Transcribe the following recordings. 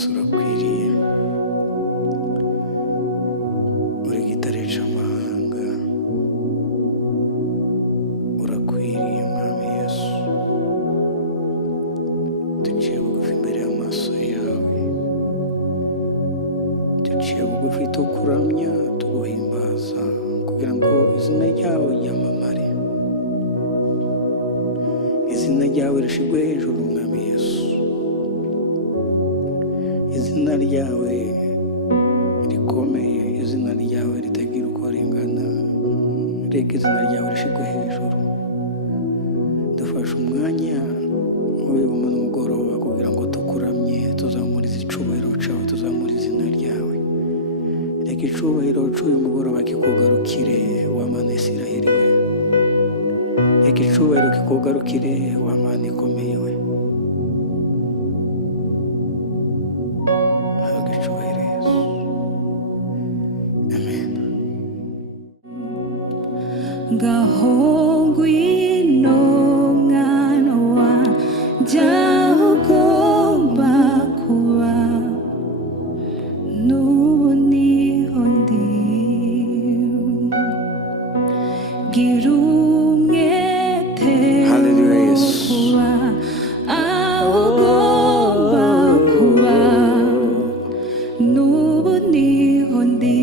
urakwiriye uri gitare c'amahanga, urakwiriye mwami Yesu. Duciye bugufi imbere y'amaso yawe, duciye bugufi tukuramya tuguhimbaza kugira ngo izina ryawe ryamamare, izina ryawe rishigwe hejuru mwami Yesu. Izina ryawe rikomeye, izina ryawe ritagira uko ringana, reka izina ryawe rishigwe hejuru. Dufashe umwanya w'uyu mugoroba kugira ngo tukuramye, tuzamurize icubahiro cawe, tuzamura izina ryawe. Reka icubahiro c'uyu mugoroba kikugarukire wa Mana Isiraheli we, reka icubahiro kikugarukire wa Mana ikomeye we. Ngaho ngwino mwana wanje aho ugomba kuba, n'ubu niho ndi. Gira umwete wo kuba aho ugomba kuba, n'ubu niho ndi.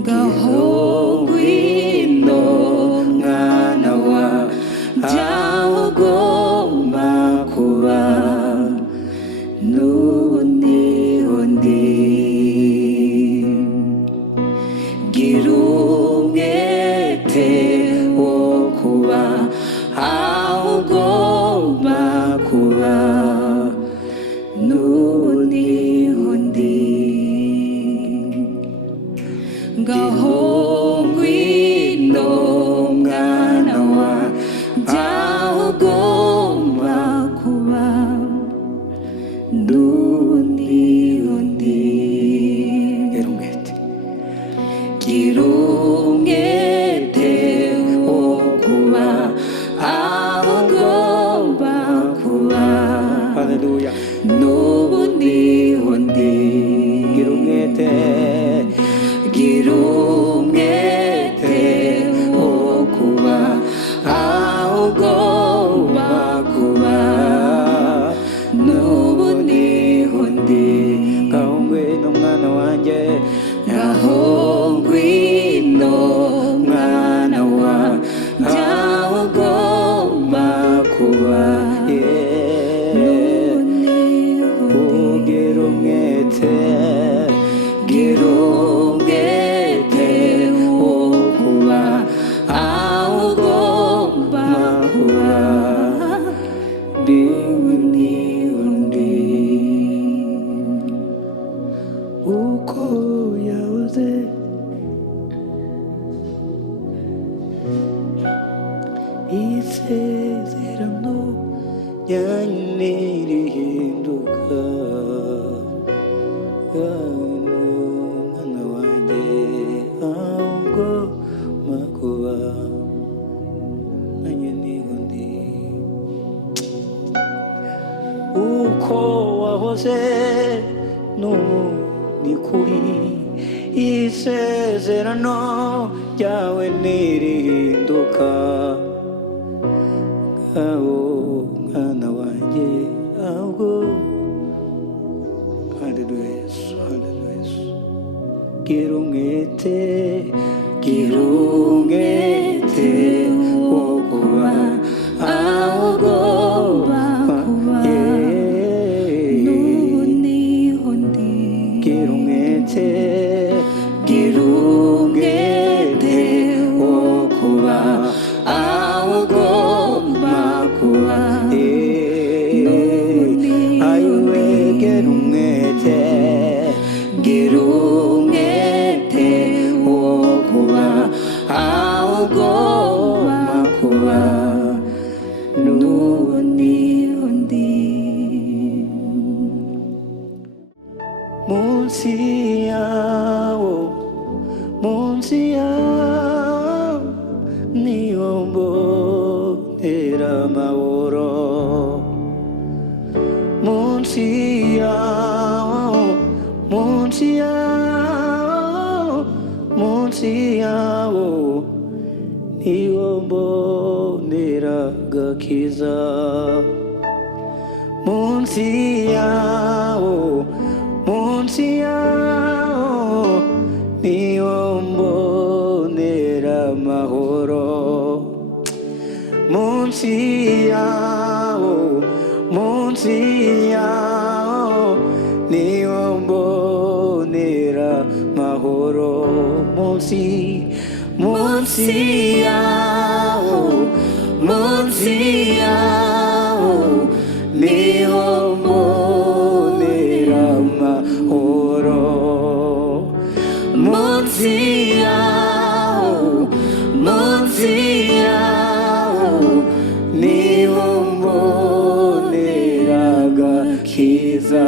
Ngaho ngwino mwana wanje aho ugomba kuba, n'ubu niho ndi. Gira umwete wo kuba aho ugomba kuba, n'ubu niho ndi. Ngaho ngwino mwana wanje aho ugomba kuba, n'ubu niho ndi. Gira umwete wo kuba aho ugomba kuba, n'ubu niho ndi. Gira umwete, gira umwete wo kuba aho ugomba kuba, n'ubu niho ndi. Ngaho ngwino mwana wanje, ngaho ngwino mwana wanje aho ugomba kuba, n'ubu niho ndi. Gira umwete, gira umwete wo kuba aho ugomba kuba, n'ubu niho ndi. Uko yahoze isezerano ryanyu ntirihinduka. Mwana wanjye aho ugomba kuba, nanjye niho ndi. Uko wahoze n'ubu ni kuri, isezerano ryawe ntirihinduka. Ngaho mwana wanjye aho gira umwete, gira umwete wo kuba aho ugomba kuba, n'ubu niho ndi. Gira umwete, gira umwete wo kuba aho ugomba kuba, n'ubu niho ndi. Gira umwete, gira umwete wo kuba aho ugomba kuba, n'ubu niho ndi. Munsi yawo, munsi yawo niho mbonera amahoro. munsi yawo munsi yawo munsi yawo niho mbonera agakiza munsi yawo munsi yawo niho mbonera amahoro munsi yawo munsi yawo niho mbonera amahoro munsi munsi yawo munsi yawo niho mbonera amahoro munsi yawo munsi yawo niho mbonera agakiza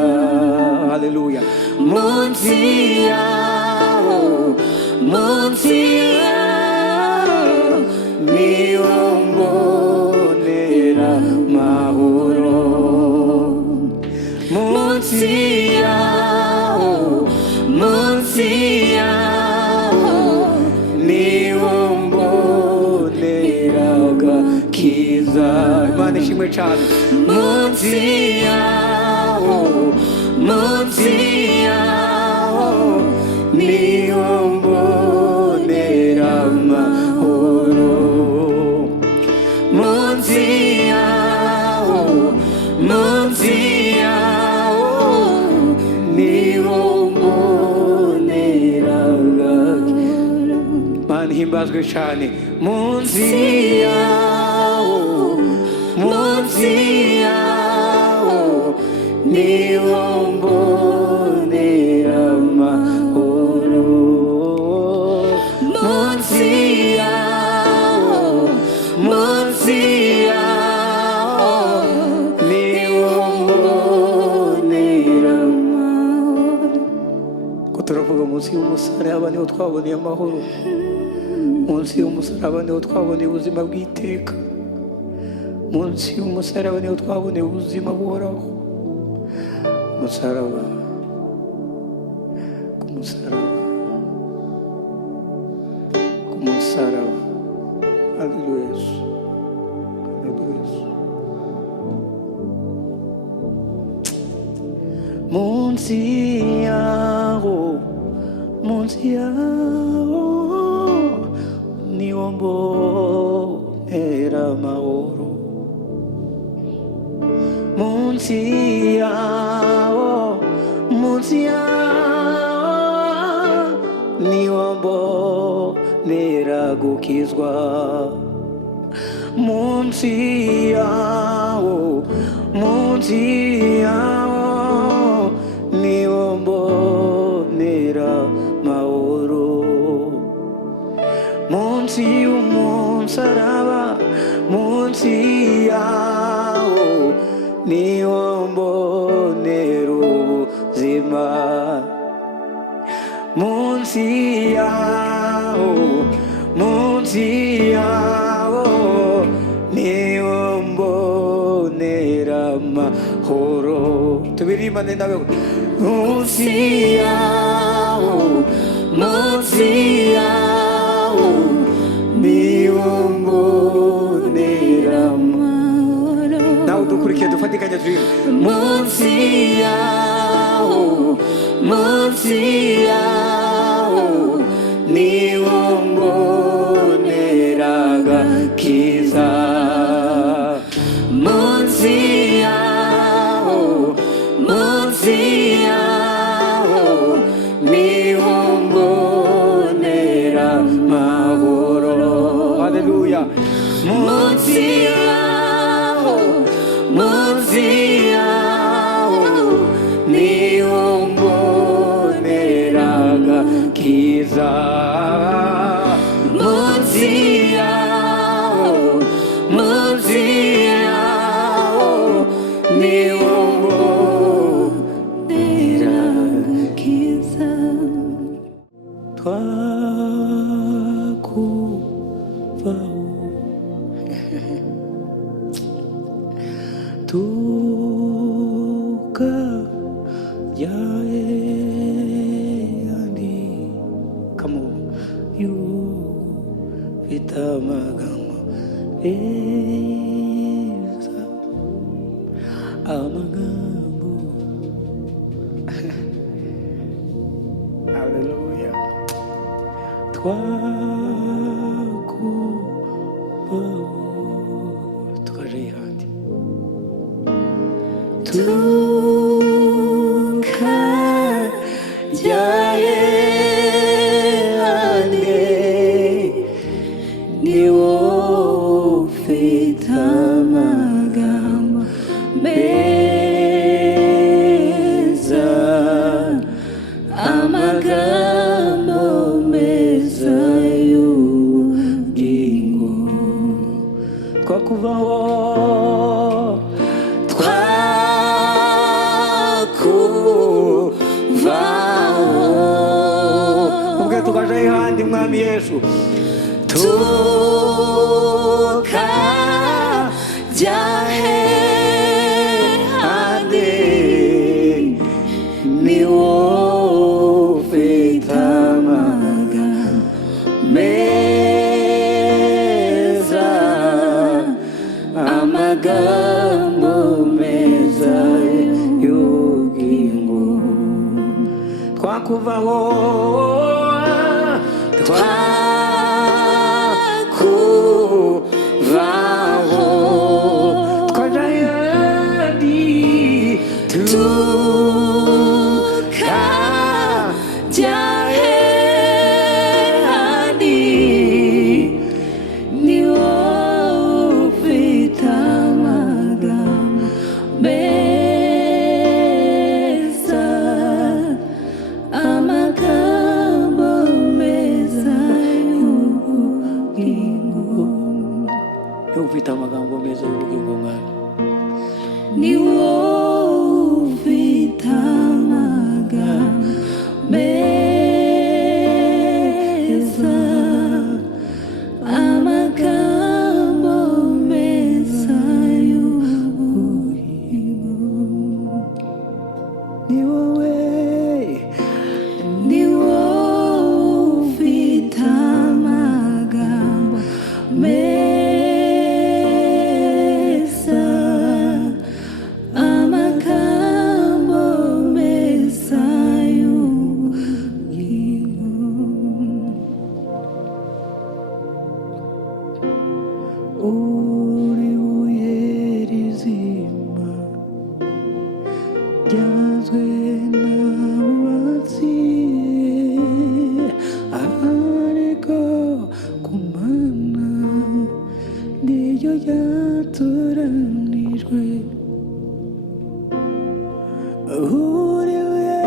haleluya munsi yawo munsi yawo niho mbonera amahoro munsi yawo munsi yawo niho mbonera agakiza Imana ishimwe cyane munsi yawo munsi yawo niho mbonera amahoro munsi yawo munsi yawo niho mbonera agakiza Imana ihimbazwe cyane munsi yawo munsi yawo niho mbonera amahoro munsi yawo munsi yawo niho mbonera amahoro ko turavuga munsi y'umusaraba niho twaboneye amahoro munsi y'umusaraba niho twaboneye ubuzima bw'iteka munsi y'umusaraba niho twaboneye ubuzima buhoraho umusaraba ku musaraba ku musaraba haleluya Yesu haleluya Yesu munsi yawo niho mbonera amahoro munsi yawo niho mbonera gukizwa munsi yawo niho mbonera amahoro munsi y'umusaraba munsi yawo niho mbonera ubuzima munsi yawo niho mbonera amahoro tubirimbane nawe munsi yawo niho mbonera amahoro nawe dukurikiye dufatikanye munsi yawo niho mbonera agakiza munsi yawo niho mbonera amahoro haleluya munsi yawo niho mbonera tukajyaandi kamu yufite amagambo meza amagambo haleluya twakubaho tukajyaandi tukajyaandi ni wowe ufite amagambo meza amagambo meza y'ubugingo twakuvaho ubwe tukaja ihandi mwami yesu tukajyaandi ni wowe ufite amagambo meza amagambo meza y'ubugingo twakuvaho twakuvaho tukaja ihandi tukajyaandi ni wowe ufite amagambo meza amagambo meza y'ubugingo ufite amagambo meza y'ubugingo mwami ni wowe ufite amagambo meza amagambo meza y'ubugingo ni wowe ni wowe ufite amagambo meza amagambo meza y'ubugingo uri buye rizima ryazwe n'abubatsi ariko ku mana niryo ryatoranijwe uri buye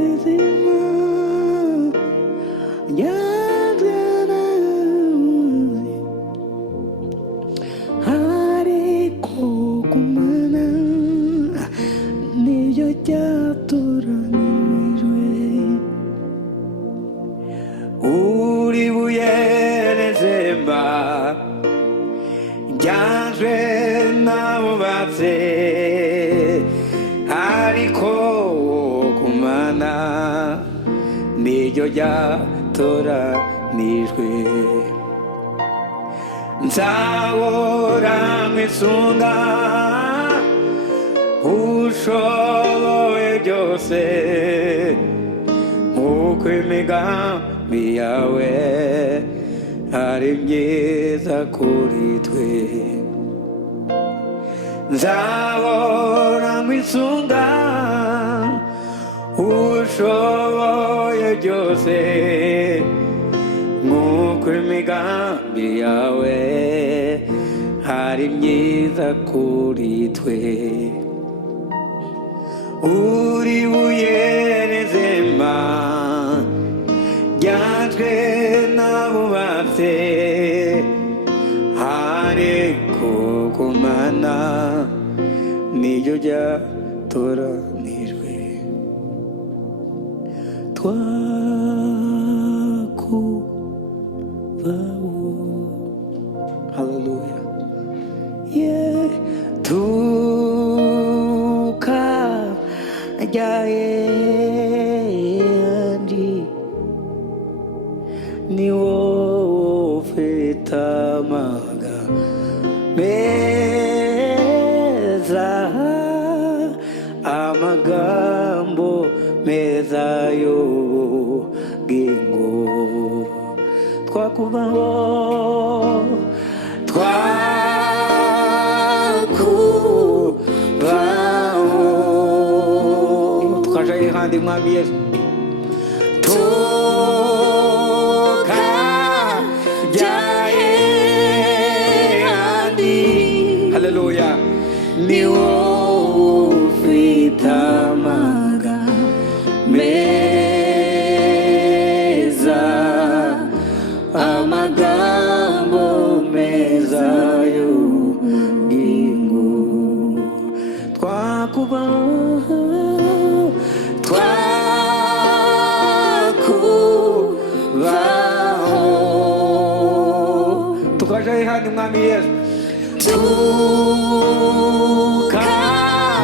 rizima ryazwe n'abubatsi ariko ku mana niryo ryatoranijwe uri buye rizima ryazwe n'abubatsi ariko ku mana niryo ryatoranijwe nzahora nkwisunga ushoboye byose nk'uko imigambi yawe ari myiza kuri twe nzahora nkwisunga ushoboye byose nk'uko imigambi yawe ari myiza kuri twe uri buye rizima ryazwe n'abubatsi ariko ku mana niryo ryatoranijwe twakuvaho haleluya yeah tukajyaandi ajyayendi ni wowe ufite amagambo meza, amagambo meza y'ubugingo. Twakubaho tukajaye handi mwami Yesu tukajaye handi. Haleluya. Ni wowe ufite amagambo meza, amagambo meza y'ubugingo. Twakubaho tukajaye handi mwami Yesu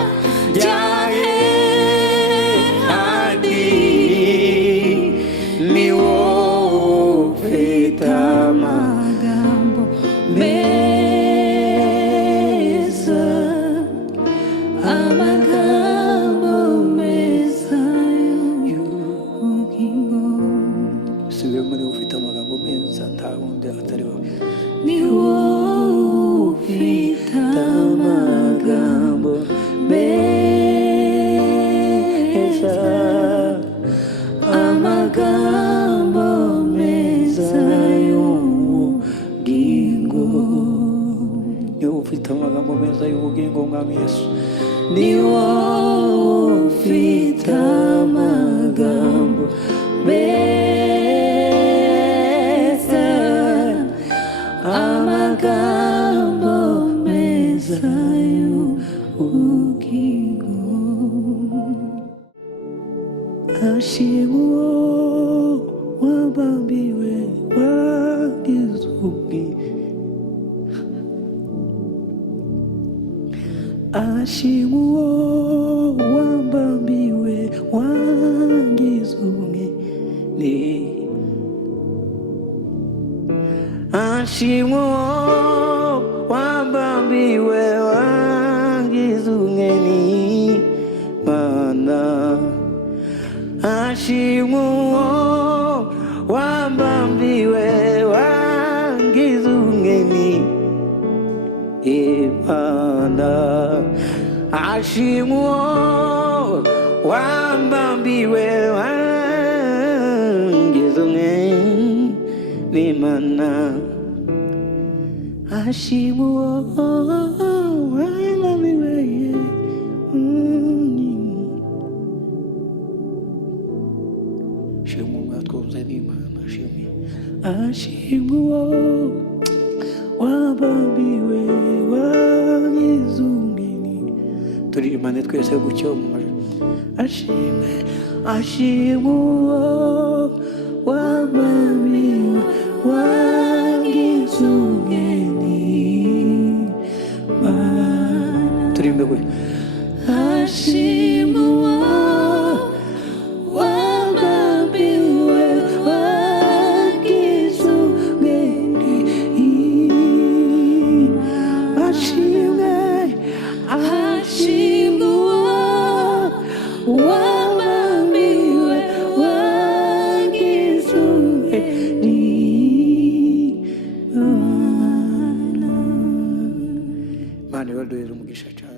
tukajaye handi. Ni wowe ufite amagambo meza, amagambo meza y'ubugingo. Siwe muri ufite amagambo meza, nta wundi atari wowe. Ni wowe ufite amagambo meza, amagambo meza y'ubugingo. Ni wowe ufite amagambo meza y'ubugingo mwami Yesu. Ni wowe ufite amagambo meza, amagambo meza y'ubugingo. Ashimwe uwo wabambiwe wagize ubwiza, ashimwe uwo wabambiwe wagize ubwenge, ashimwe uwo wabambiwe wagize ubwenge Mana, ashimwe uwo wabambiwe wagize ubwenge Imana, ashimwe uwo wabambiwe wagize ubwenge Imana, ashimwe uwo wabambiwe ashimwe mwatwumva n'Imana, ashimwe ashimwe uwo wabambiwe wagize ubwenge. Turirimbane twese gutyo mu majwi. Ashimwe ashimwe uwo wabambiwe wagize ubwenge Mana. Turirimbe gutyo. Ashimwe uwo wabambiwe wagize ubwenge. Ashimwe ashimwe uwo wabambiwe wagize ubwenge Mana. Mana ibaduhere umugisha cyane.